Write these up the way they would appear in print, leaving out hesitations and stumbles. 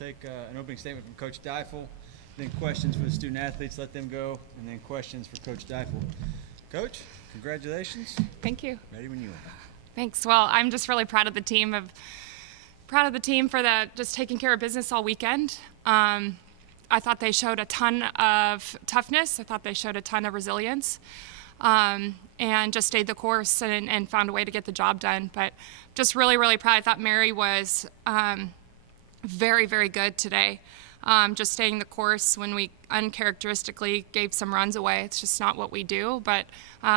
take an opening statement from Coach Deifel, then questions for the student athletes, let them go, and then questions for Coach Deifel. Coach, congratulations. Thank you. Ready when you are. Thanks. Well, I'm just really proud of the team for just taking care of business all weekend. I thought they showed a ton of toughness. I thought they showed a ton of resilience, and just stayed the course and found a way to get the job done. But just really, really proud. I thought Mary was very, very good today. Just staying the course when we uncharacteristically gave some runs away. It's just not what we do, but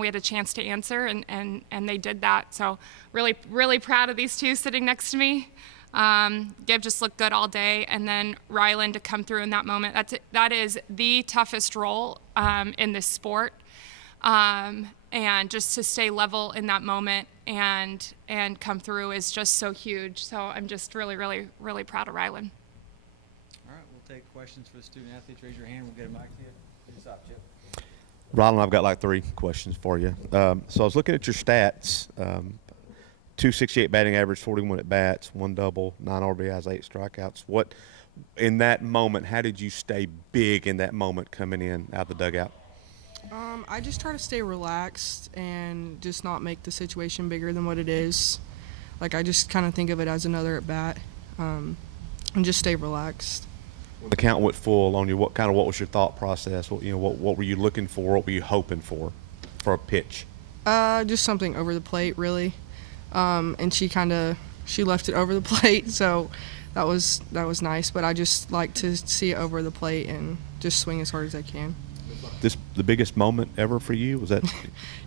we had a chance to answer, and they did that. So really, really proud of these two sitting next to me. Gib just looked good all day, and then Rylin to come through in that moment. That is the toughest role in this sport, and just to stay level in that moment and come through is just so huge. So I'm just really, really, really proud of Rylin. All right, we'll take questions for the student athletes. Raise your hand. We'll get a mic to you. Get us up, Chip. Rylin, I've got like 3 questions for you. So I was looking at your stats. 268 batting average, 41 at bats, 1 double, 9 RBIs, 8 strikeouts. What, in that moment, how did you stay big in that moment coming in out of the dugout? I just try to stay relaxed and just not make the situation bigger than what it is. Like, I just kind of think of it as another at bat, and just stay relaxed. When the count went full on you, what was your thought process? What were you looking for? What were you hoping for a pitch? Just something over the plate, really. And she left it over the plate, so that was nice. But I just like to see it over the plate and just swing as hard as I can. The biggest moment ever for you, was that?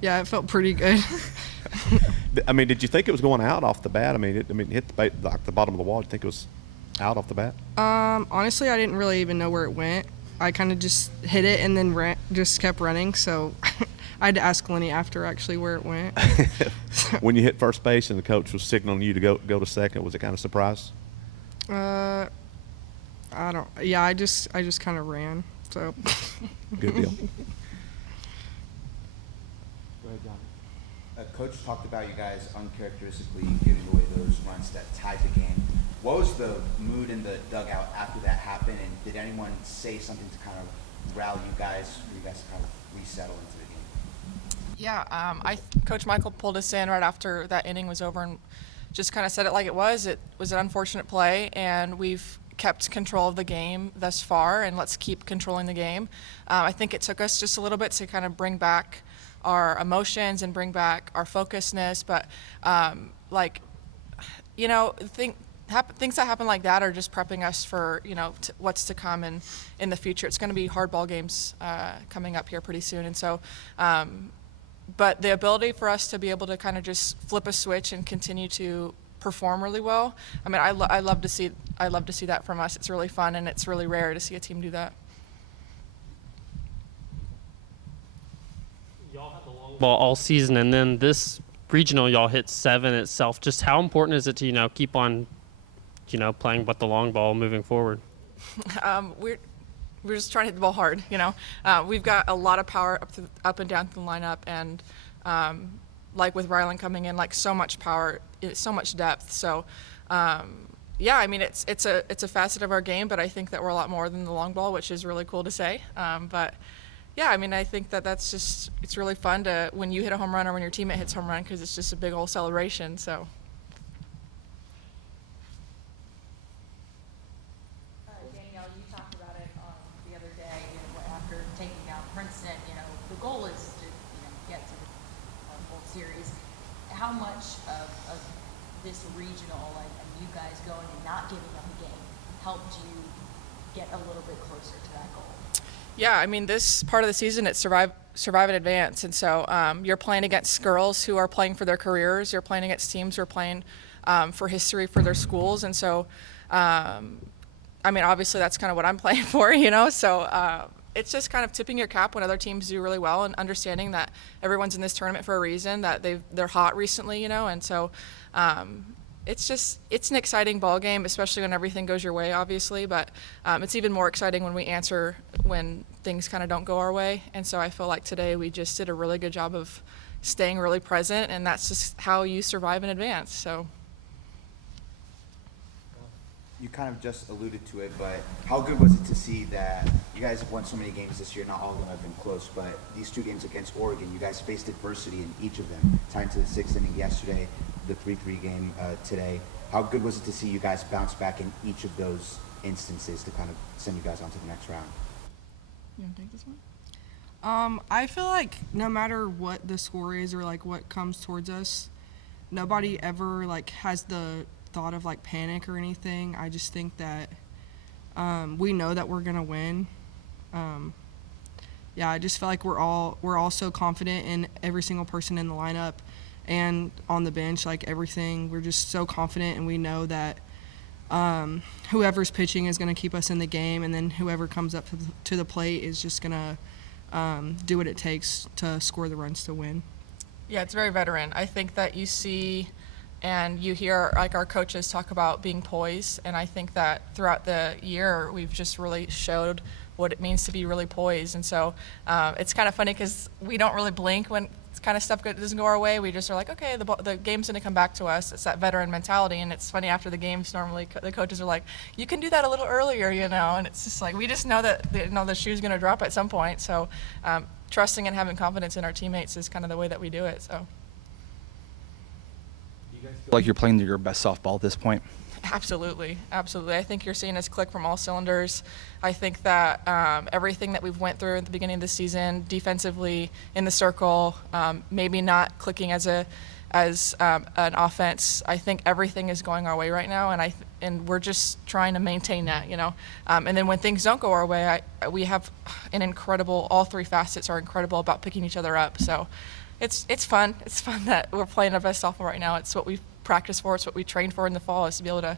Yeah, it felt pretty good. I mean, did you think it was going out off the bat? I mean, it hit the bottom of the wall. Did you think it was out off the bat? Honestly, I didn't really even know where it went. I kind of just hit it and then just kept running. So I had to ask Lenny after actually where it went. When you hit first base and the coach was signaling you to go to second, was it kind of a surprise? I just kind of ran. So. Good deal. Go ahead, John. Coach talked about you guys uncharacteristically giving away those runs that tied the game. What was the mood in the dugout after that happened, and did anyone say something to kind of rally you guys, for you guys to kind of resettle into the game? Yeah, Coach Michael pulled us in right after that inning was over and just kind of said it like it was. It was an unfortunate play, and we've kept control of the game thus far, and let's keep controlling the game. I think it took us just a little bit to kind of bring back our emotions and bring back our focusedness, but things that happen like that are just prepping us for what's to come in the future. It's going to be hard ball games coming up here pretty soon, and so but the ability for us to be able to kind of just flip a switch and continue to perform really well. I mean, I love to see that from us. It's really fun, and it's really rare to see a team do that. Y'all had the long ball all season, and then this regional y'all hit 7 itself. Just how important is it to keep on playing with the long ball moving forward? We're just trying to hit the ball hard. We've got a lot of power up and down the lineup, and like with Rylin coming in, like so much power, so much depth. So, yeah, I mean, it's a facet of our game, but I think that we're a lot more than the long ball, which is really cool to say. But yeah, I mean, I think it's really fun when you hit a home run or when your teammate hits home run, because it's just a big old celebration. So. Danielle, you talked about it the other day, after taking down Princeton. The goal is to get to the World Series. How much of this regional and you guys going and not giving up a game helped you get a little bit closer to that goal? Yeah, I mean, this part of the season, it's survive and advance, and so you're playing against girls who are playing for their careers. You're playing against teams who are playing for history for their schools, and so I mean, obviously that's kind of what I'm playing for, so it's just kind of tipping your cap when other teams do really well and understanding that everyone's in this tournament for a reason, that they're hot recently, and so it's an exciting ball game, especially when everything goes your way, obviously, but it's even more exciting when we answer when things kind of don't go our way. And so I feel like today we just did a really good job of staying really present, and that's just how you survive in advance. So you kind of just alluded to it, but how good was it to see that you guys have won so many games this year? Not all of them have been close, but these 2 games against Oregon, you guys faced adversity in each of them. Tied to the 6th inning yesterday, the 3-3 game today. How good was it to see you guys bounce back in each of those instances to kind of send you guys on to the next round? You want to take this one? I feel like no matter what the score is or like what comes towards us, nobody ever like has the thought of like panic or anything. I just think that we know that we're gonna win. Yeah, I just feel like we're all so confident in every single person in the lineup and on the bench, like everything. We're just so confident, and we know that whoever's pitching is going to keep us in the game, and then whoever comes up to the plate is just going to do what it takes to score the runs to win. Yeah, it's very veteran. I think that you see and you hear like our coaches talk about being poised, and I think that throughout the year we've just really showed what it means to be really poised. And so it's kind of funny because we don't really blink when kind of stuff doesn't go our way. We just are like, okay, the game's going to come back to us. It's that veteran mentality. And it's funny, after the games normally the coaches are like, you can do that a little earlier, you know. And it's just like, we just know that the shoe's going to drop at some point. So trusting and having confidence in our teammates is kind of the way that we do it. So you guys feel like you're playing your best softball at this point? Absolutely. I think you're seeing us click from all cylinders. I think that everything that we've went through at the beginning of the season, defensively in the circle, maybe not clicking as an offense, I think everything is going our way right now, and we're just trying to maintain that, you know. And then when things don't go our way, we have an incredible. All 3 facets are incredible about picking each other up. So it's fun. It's fun that we're playing our best softball right now. It's what we've practice for. It's what we train for in the fall, is to be able to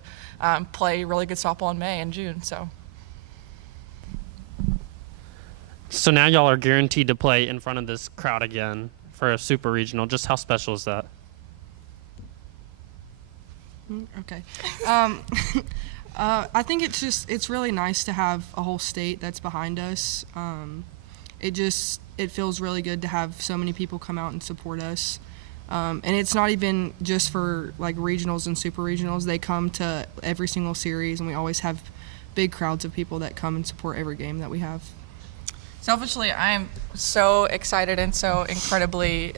play really good softball in May and June. So now y'all are guaranteed to play in front of this crowd again for a super regional. Just how special is that? Okay. I think it's really nice to have a whole state that's behind us. It feels really good to have so many people come out and support us. And it's not even just for like regionals and super regionals. They come to every single series, and we always have big crowds of people that come and support every game that we have. Selfishly, I am so excited and so incredibly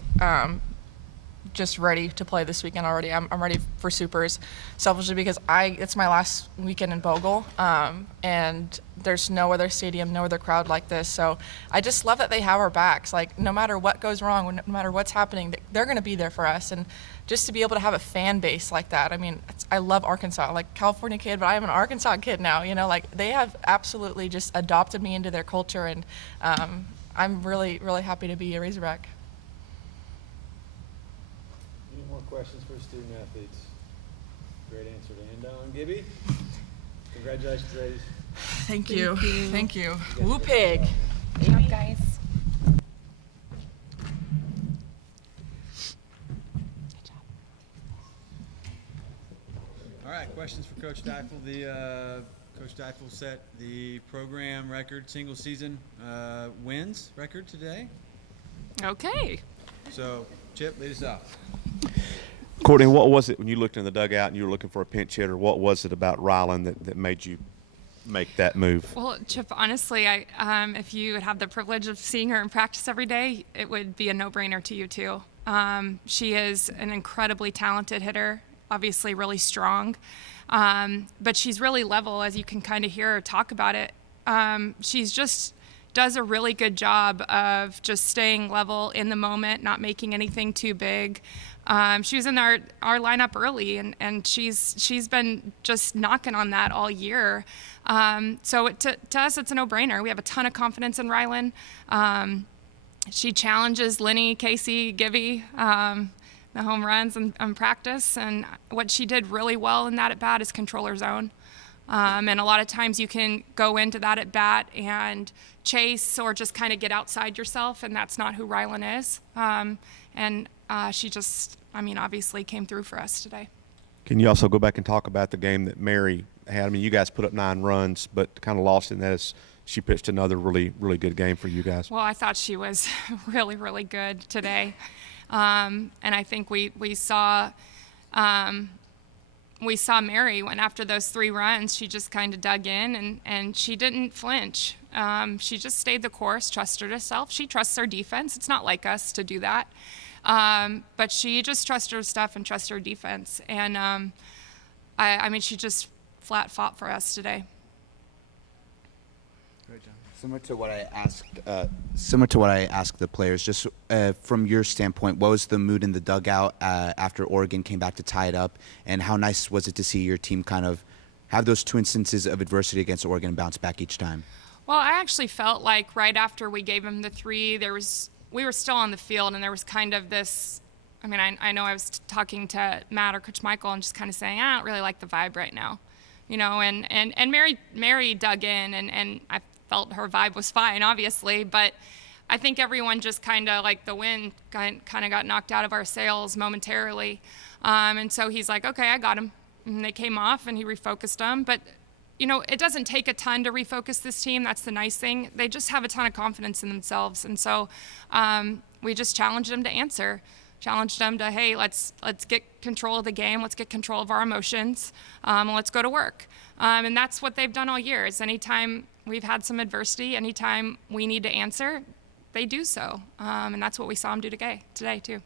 just ready to play this weekend already. I'm ready for supers, selfishly because it's my last weekend in Bogle, and there's no other stadium, no other crowd like this. So I just love that they have our backs. Like, no matter what goes wrong, no matter what's happening, they're going to be there for us. And just to be able to have a fan base like that, I mean, I love Arkansas, like California kid, but I am an Arkansas kid now. You know, like they have absolutely just adopted me into their culture, and I'm really, really happy to be a Razorback. Any more questions for student athletes? Great answer to end on. Gibby, congratulations, ladies. Thank you. Thank you. Woo pig. Good job, guys. All right, questions for Coach Deifel. Coach Deifel set the program record, single season wins record today. Okay. So, Chip, lead us off. Courtney, what was it when you looked in the dugout and you were looking for a pinch hitter? What was it about Rylin that made you make that move? Well, Chip, honestly, if you would have the privilege of seeing her in practice every day, it would be a no-brainer to you too. She is an incredibly talented hitter, obviously really strong, but she's really level, as you can kind of hear her talk about it. She's just does a really good job of just staying level in the moment, not making anything too big. She was in our lineup early, and she's been just knocking on that all year. So to us, it's a no-brainer. We have a ton of confidence in Rylin. She challenges Lenny, Casey, Gibby, the home runs in practice, and what she did really well in that at-bat is control her zone. And a lot of times you can go into that at-bat and chase or just kind of get outside yourself, and that's not who Rylin is. She just, obviously came through for us today. Can you also go back and talk about the game that Mary had? I mean, you guys put up 9 runs, but kind of lost in that as she pitched another really, really good game for you guys. Well, I thought she was really, really good today. And I think we saw we saw Mary when after those 3 runs, she just kind of dug in and she didn't flinch. She just stayed the course, trusted herself. She trusts her defense. It's not like us to do that. But she just trusted her stuff and trusted her defense. And I mean, she just flat fought for us today. Great job. Similar to what I asked the players, just from your standpoint, what was the mood in the dugout after Oregon came back to tie it up, and how nice was it to see your team kind of have those 2 instances of adversity against Oregon and bounce back each time? Well, I actually felt like right after we gave him the 3, we were still on the field, and there was kind of this. I mean, I know I was talking to Matt or Coach Michael and just kind of saying, I don't really like the vibe right now, you know. And Mary dug in, and I felt her vibe was fine, obviously, but I think everyone just kind of, like, the wind kind of got knocked out of our sails momentarily. And so he's like, okay, I got him. And they came off, and he refocused them. But, you know, it doesn't take a ton to refocus this team. That's the nice thing. They just have a ton of confidence in themselves. And so we just challenged them to answer. Challenged them to, hey, let's get control of the game. Let's get control of our emotions. And let's go to work. And that's what they've done all year. Is anytime we've had some adversity, anytime we need to answer, they do so. And that's what we saw them do today too.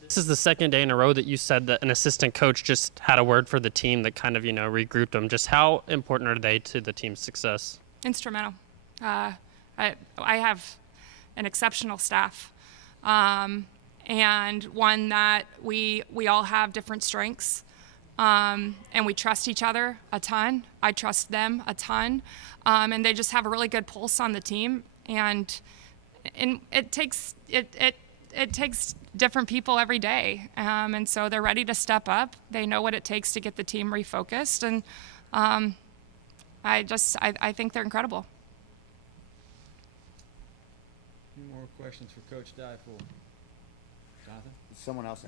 This is the second day in a row that you said that an assistant coach just had a word for the team that kind of, you know, regrouped them. Just how important are they to the team's success? Instrumental. I have an exceptional staff. And one that we all have different strengths, and we trust each other a ton. I trust them a ton, and they just have a really good pulse on the team. And it takes different people every day, and so they're ready to step up. They know what it takes to get the team refocused, and I think they're incredible. Any more questions for Coach Deifel? Jonathan? Someone else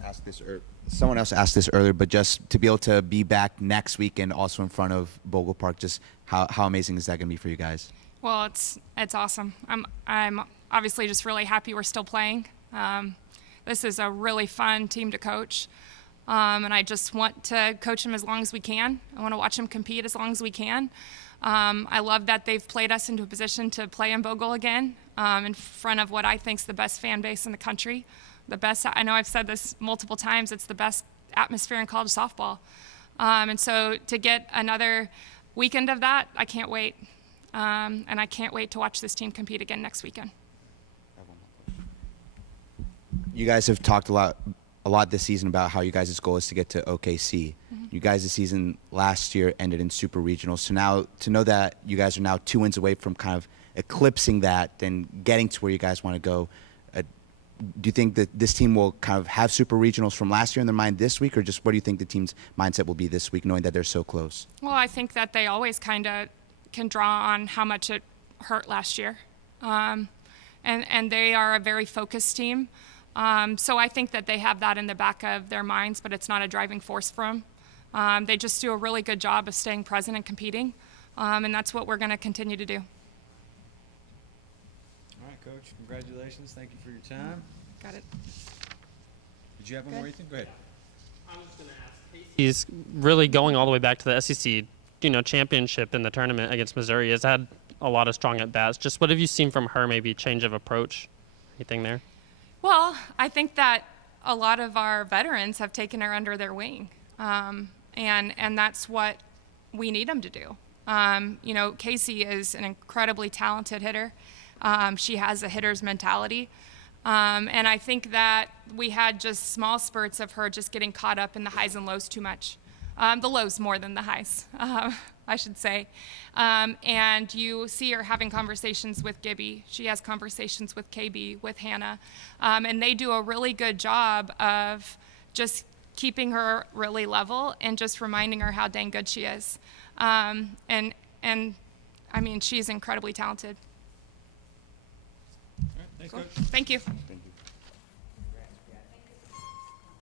asked this earlier, but just to be able to be back next week and also in front of Bogle Park, just how amazing is that going to be for you guys? Well, it's awesome. I'm obviously just really happy we're still playing. This is a really fun team to coach, and I just want to coach them as long as we can. I want to watch them compete as long as we can. I love that they've played us into a position to play in Bogle again, in front of what I think is the best fan base in the country. The best. I know I've said this multiple times. It's the best atmosphere in college softball, and so to get another weekend of that, I can't wait. And I can't wait to watch this team compete again next weekend. You guys have talked a lot this season about how you guys' goal is to get to OKC. Mm-hmm. You guys' season last year ended in Super Regional. So now to know that you guys are now 2 wins away from kind of eclipsing that and getting to where you guys want to go, do you think that this team will kind of have Super Regionals from last year in their mind this week, or just what do you think the team's mindset will be this week, knowing that they're so close? Well, I think that they always kind of can draw on how much it hurt last year. And they are a very focused team. So I think that they have that in the back of their minds, but it's not a driving force for them. They just do a really good job of staying present and competing, and that's what we're going to continue to do. All right, Coach. Congratulations. Thank you for your time. Got it. Did you have one more, Ethan? Go ahead. I'm just going to ask. He's really going all the way back to the SEC, championship in the tournament against Missouri. Has had a lot of strong at bats. Just what have you seen from her? Maybe change of approach. Anything there? Well, I think that a lot of our veterans have taken her under their wing, and that's what we need them to do. Casey is an incredibly talented hitter. She has a hitter's mentality, and I think that we had just small spurts of her just getting caught up in the highs and lows too much. The lows more than the highs, I should say. And you see her having conversations with Gibby. She has conversations with KB, with Hannah. And they do a really good job of just keeping her really level and just reminding her how dang good she is. And I mean, she's incredibly talented. All right, thanks, Cool. Coach. Thank you. Thank you.